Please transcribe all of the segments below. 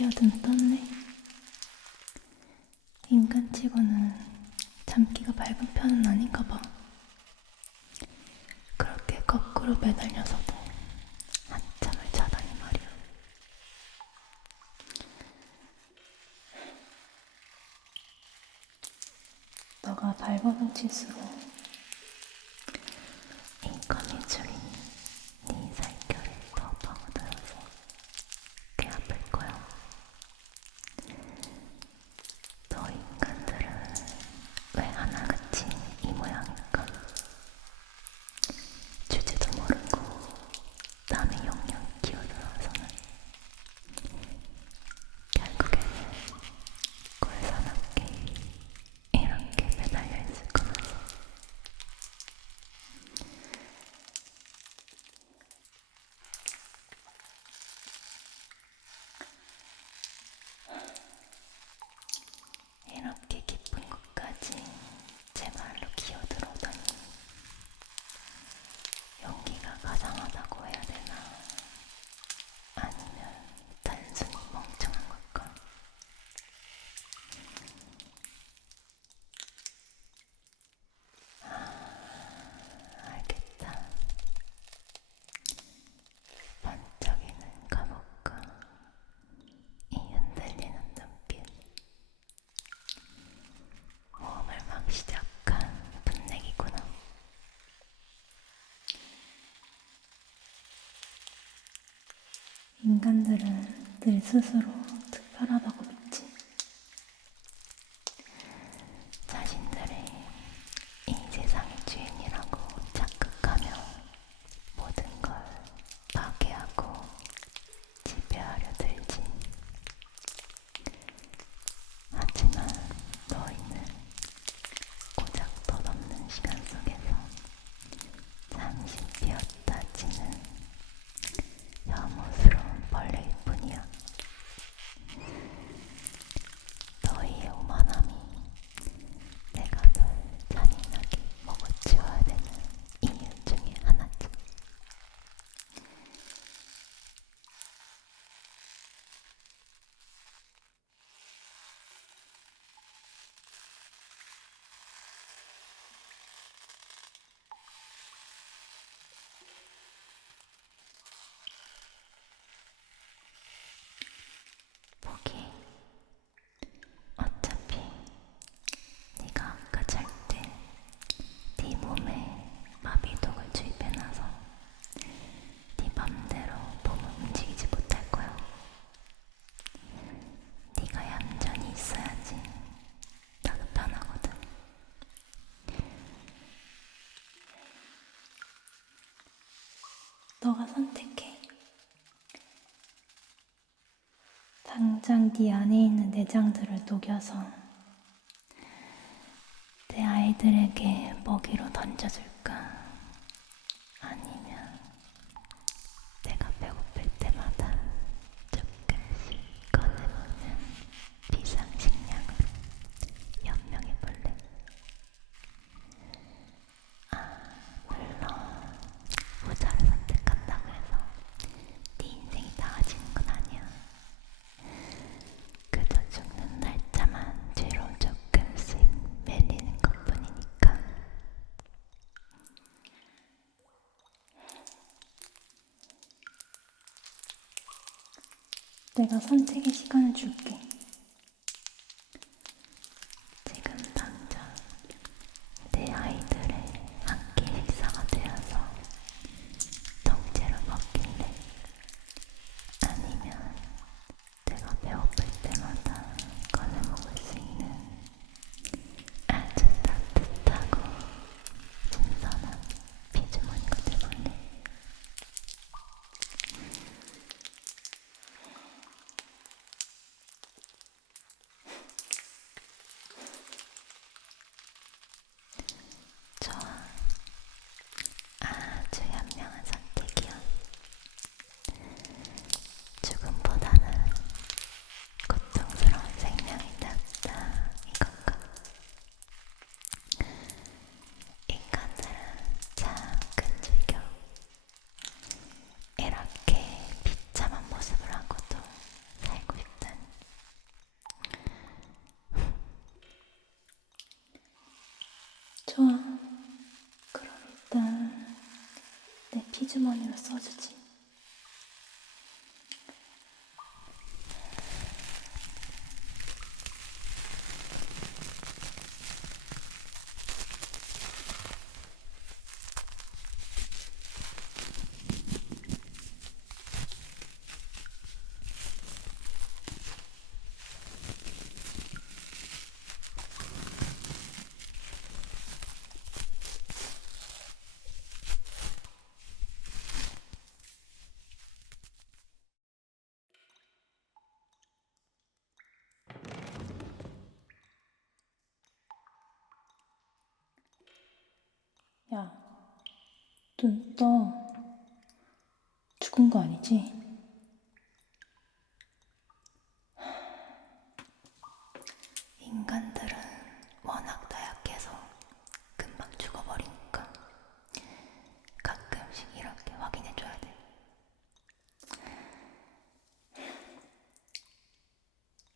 여든 떴네. 인간치고는 잠기가 밝은 편은 아닌가 봐. 그렇게 거꾸로 매달려서도 한참을 자다니 말이야. 너가 밟아본 치수로 이 거미줄이 네 살결에 더 파고들어서 꽤 아플 거야. 너 인간들은 왜 하나같이 이 모양일까? 주제도 모르고 남의 영역에 기어들어서는 결국에는 꼴사납게 이렇게 매달려 있을 거면서. 이렇게 깊은 곳까지 제 말로 기어들어오다니 용기가 가장하다고 해야 되나? 아니면 단순히 멍청한 걸까? 알겠다. 반짝이는 감옥과 이 흔들리는 눈빛, 모험을 막 시작한 분내기구나. 인간들은 늘 스스로 특별하다고 믿지. 자신들이 이 세상의 주인이라고 착각하며 모든 걸 파괴하고 지배하려 들지. 하지만 너희는 고작 덧없는 시간 속에서 잠시 피었다 지는 혐오스러운 벌레일 뿐이야. 너희의 오만함이 내가 널 잔인하게 먹어치워야 되는 이유 중에 하나지. 포기. 어차피 네가 아까 잘 때 네 몸에 마비독을 주입해놔서 네 맘대로 몸을 움직이지 못할 거야. 네가 얌전히 있어야지 나도 편하거든. 너가 선택해. 당장 네 안에 있는 내장들을 녹여서 내 아이들에게 먹이로 던져줄까? 아니면 내가 배고플 때마다 조금씩 꺼내먹는 비상식량을 연명해볼래? 물론 후자를 선택한다고 해서 네 인생이 나아지는 건 아니야. 그저 죽는 날짜만 뒤로 조금씩 밀리는 것뿐이니까. 내가 선택의 시간을 줄게. 지금 당장 내 아이들의 한 끼 식사가 되어서 통째로 먹길래? 아니면 내가 배고플 때마다 꺼내 먹을 수 있는 아주 따뜻하고 신선한 피주머니가 되볼래? 피즈머니로 써주지. 야, 눈 떠. 죽은 거 아니지? 인간들은 워낙 나약해서 금방 죽어버리니까 가끔씩 이렇게 확인해줘야 돼.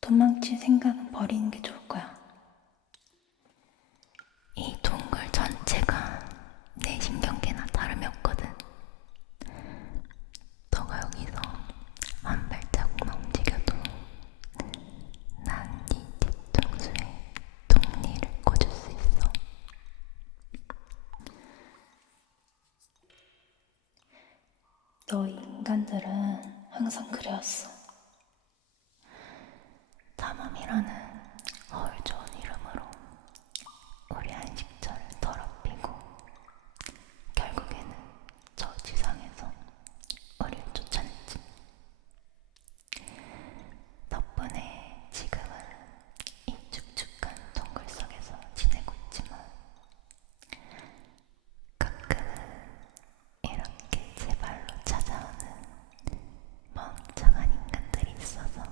도망칠 생각은 버리는 게 좋을 거야. 이 동굴 전체가 내 신경계나 다름이 없거든. 너가 여기서 한 발자국만 움직여도 난 네 뒤통수에 독리를 꽂을 수 있어. 너희 인간들은 항상 그래왔어. 탐험이라는 허울 좋은 이름으로 우리 안식처를 더럽히고 결국에는 저 지상에서 우리를 쫓아냈지. 덕분에 지금은 이 축축한 동굴 속에서 지내고 있지만 가끔은 이렇게 제 발로 찾아오는 멍청한 인간들이 있어서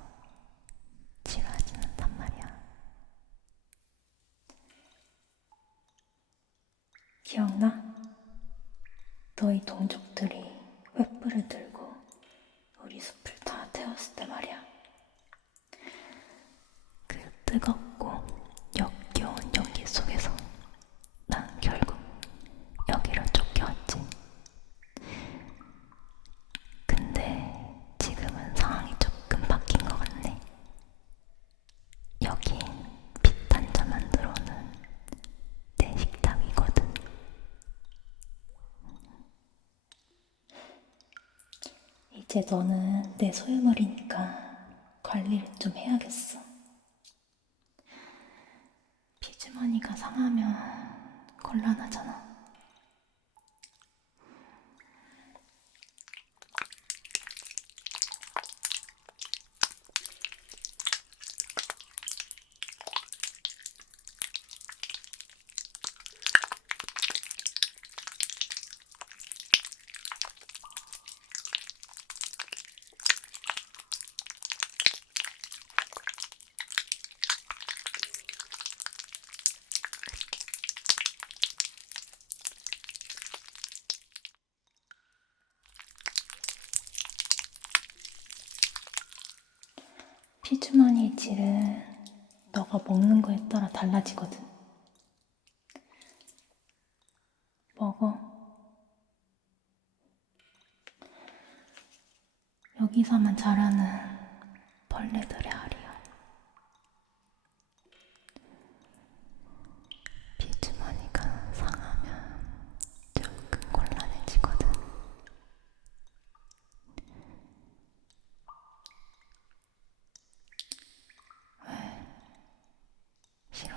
지루하진 않단 말이야. 기억나? 너희 동족들이 횃불을 들고 우리 숲을 다 태웠을 때 말이야. 그 뜨겁고 역겨운 연기 속에서 난 결국 여기로 쫓겨왔지. 근데 지금은 상황이 조금 바뀐 것 같네. 여긴 빛 한 자만 들어오는 내 식탁이거든. 이제 너는 내 소유물이니까 관리를 좀 해야겠어. 피즈머니가 상하면 곤란하잖아. 피즈머니의 질은 너가 먹는 거에 따라 달라지거든. 먹어. 여기서만 자라는 벌레들의 알이야. 피즈머니가 상하면 조금 곤란해지거든. 왜? 싫어?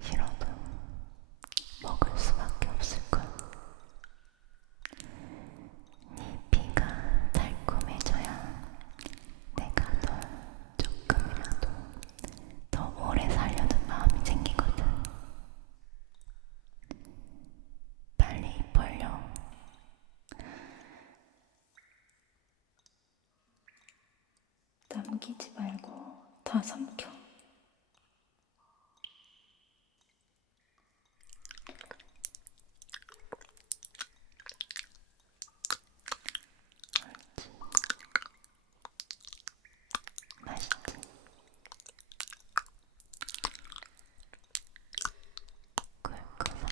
싫어도 먹을 수밖에 없을걸. 네 피가 달콤해져야 내가 널 조금이라도 더 오래 살려는 마음이 생기거든. 빨리 입 벌려. 남기지 말고 다 삼켜. 맛있지? 꿀꺽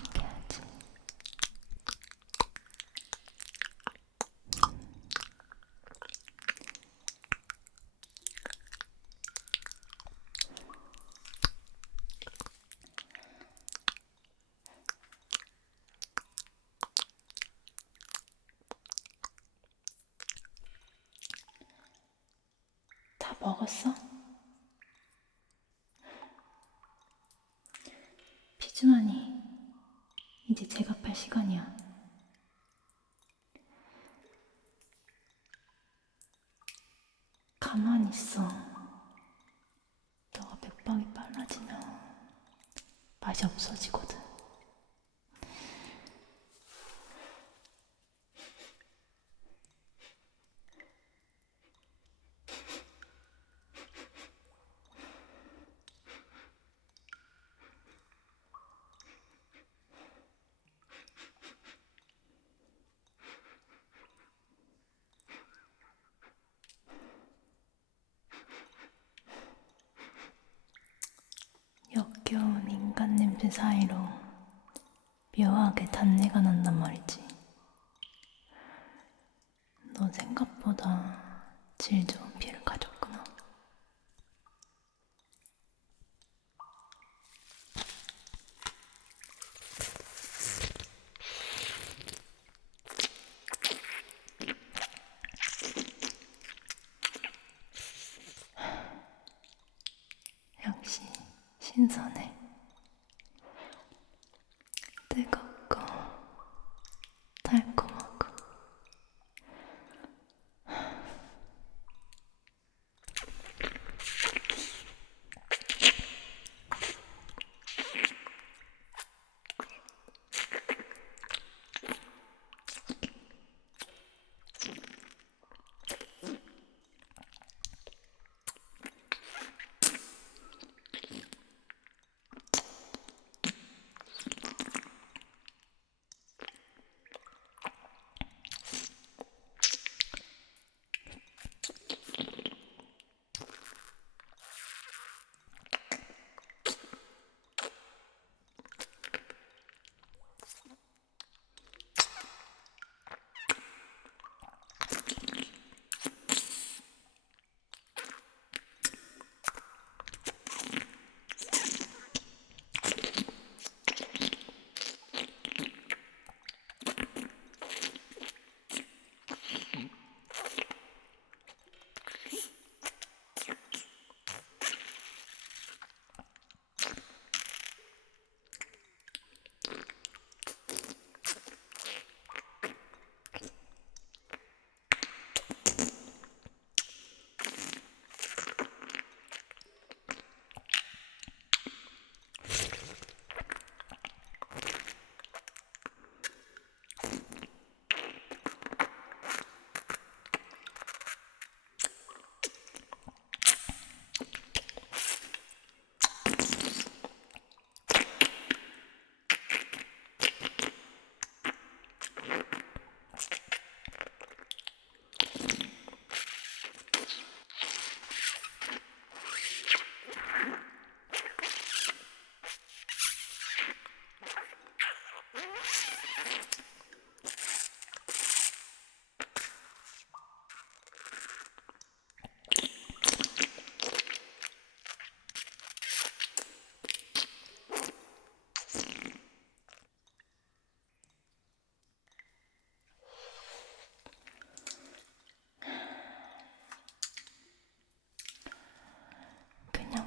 먹었어? 피주만이 이제 제갑할 시간이야. 가만히 있어. 너가 맥박이 빨라지면 맛이 없어지거든. 역겨운 인간 냄새 사이로 묘하게 단내가 난단 말이지. 너 생각보다 질 좋은 피를 가졌구나. 역시 신선해. 뜨겁고 달콤하고.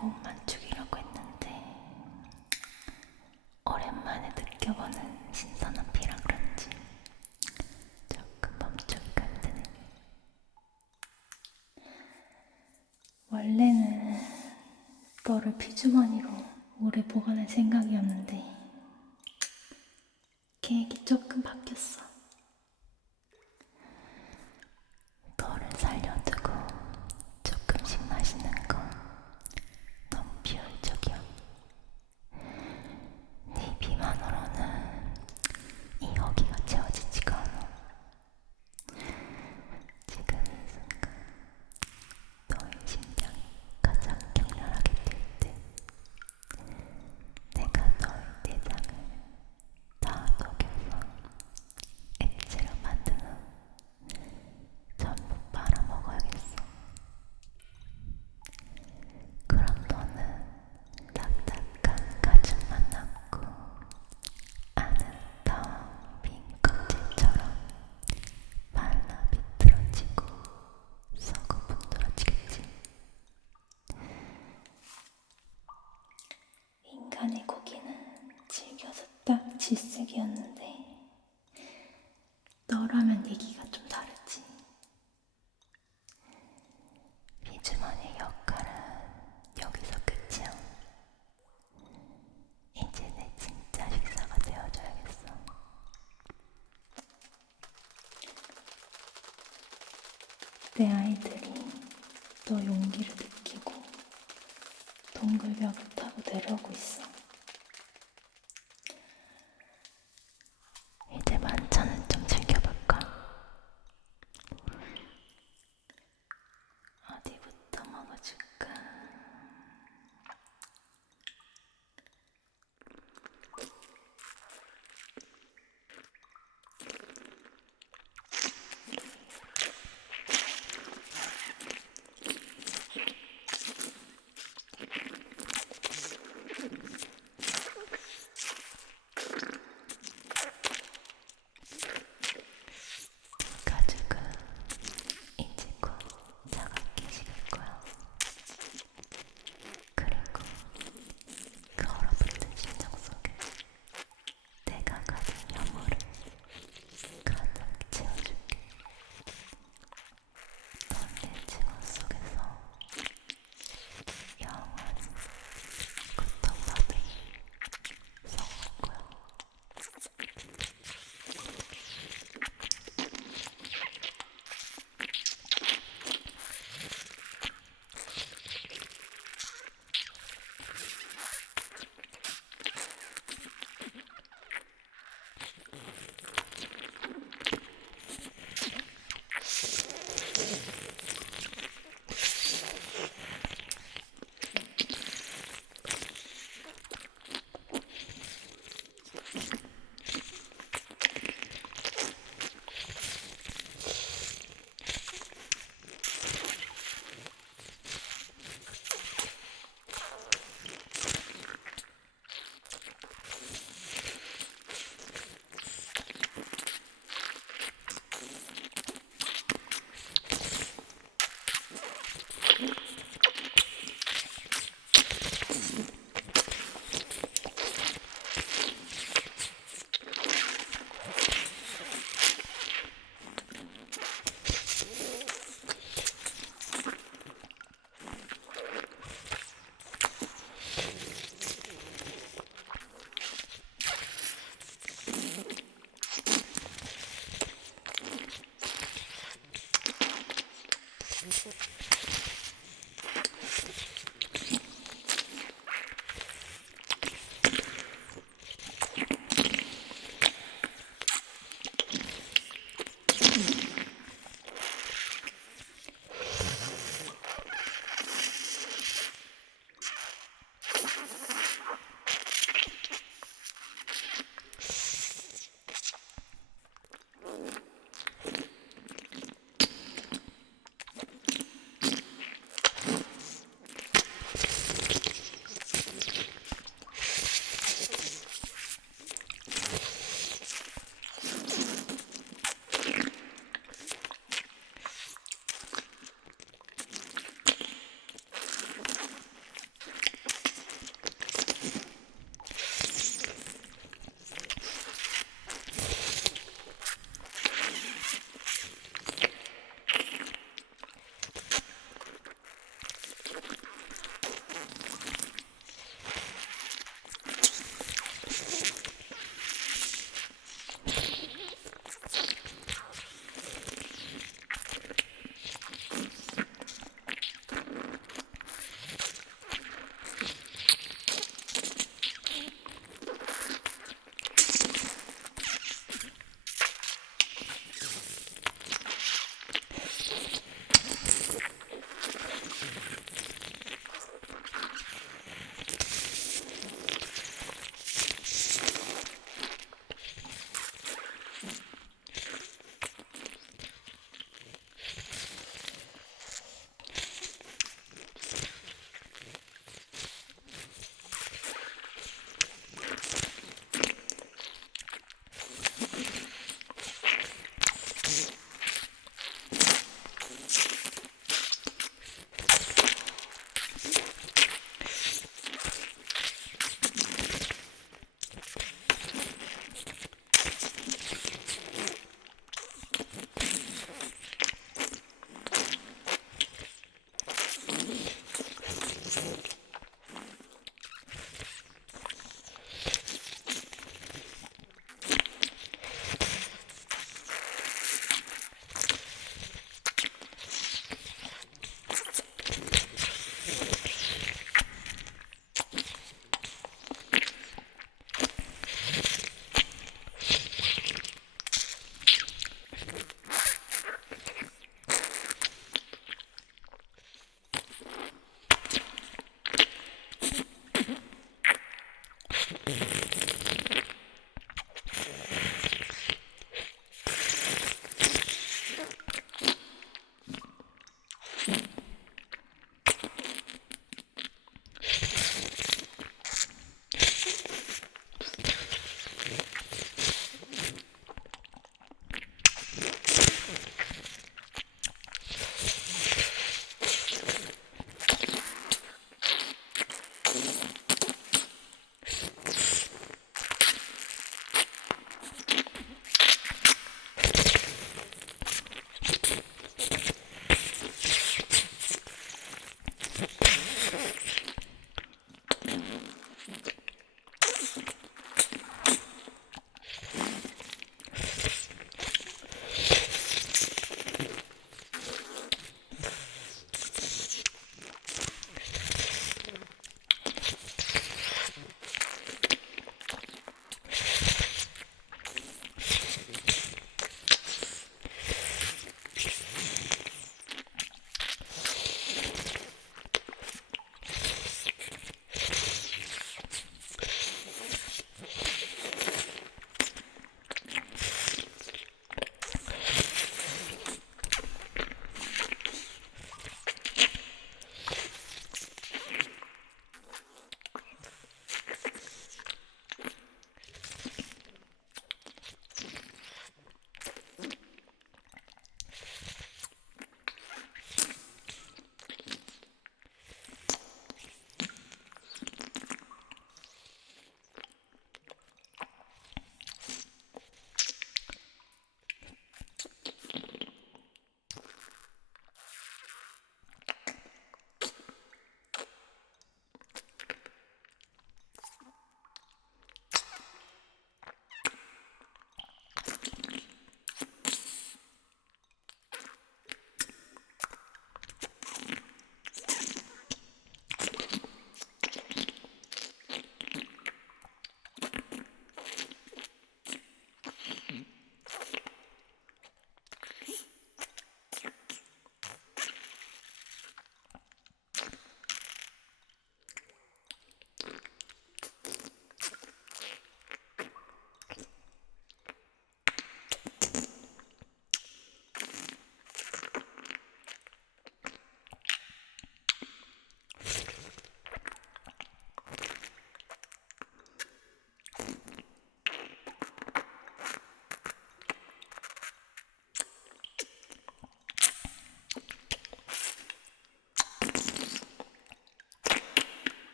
몸만 죽이려고 했는데 오랜만에 느껴보는 신선한 피라 그런지 조금 멈추기가 힘드네. 원래는 너를 피주머니로 오래 보관할 생각이었는데 계획이 조금 바뀌었어. 너를 살려두고 조금씩 마시는 건 너무 비효율적이야. 네 비만으로는 이 허기가 채워지지가 않아. 지금 이 순간 너의 심장이 가장 격렬하게 뛸 때 내가 너의 내장을 다 녹여서 액체로 만든 후 전부 빨아먹어야겠어. 내 아이들이 너 용기를 느끼고 동굴벽을 타고 내려오고 있어. 이제 만찬을 좀 즐겨볼까? 어디부터 먹어줄까?